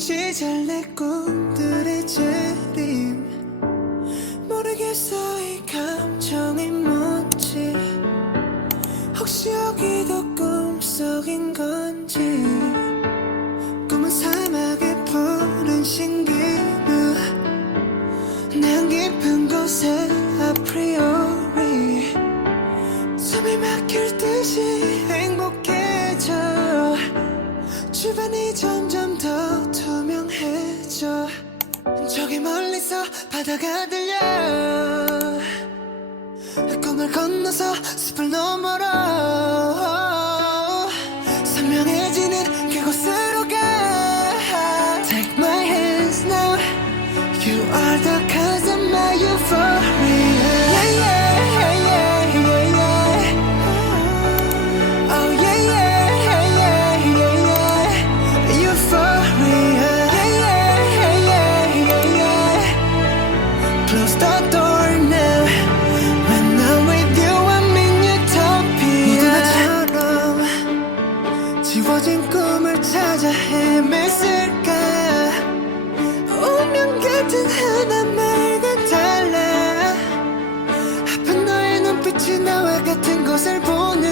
시절 내 꿈들의 재림 모르겠어 이 감정이 뭔지 혹시 여기도 꿈속인 건지 꿈은 사막의 푸른 신기루 난 깊은 곳에 아프리오리 숨이 막힐 듯이 행복해져 주변이 점점 더 투명해져 저기 멀리서 바다가 들려 꿈을 건너서 숲을 너머로 선명해지는 그곳으로 가 Take my hands now You are the cause of my euphoria Yeah, yeah, yeah, yeah, yeah Oh, yeah, yeah, yeah, yeah, yeah Euphoria Yeah, yeah, yeah, yeah, yeah Close the door now When I'm with you I'm in utopia 모두가처럼 지워진 꿈을 찾아 헤맸을까 운명 같은 하나말과 달라 아픈 너의 눈빛이 나와 같은 것을 보는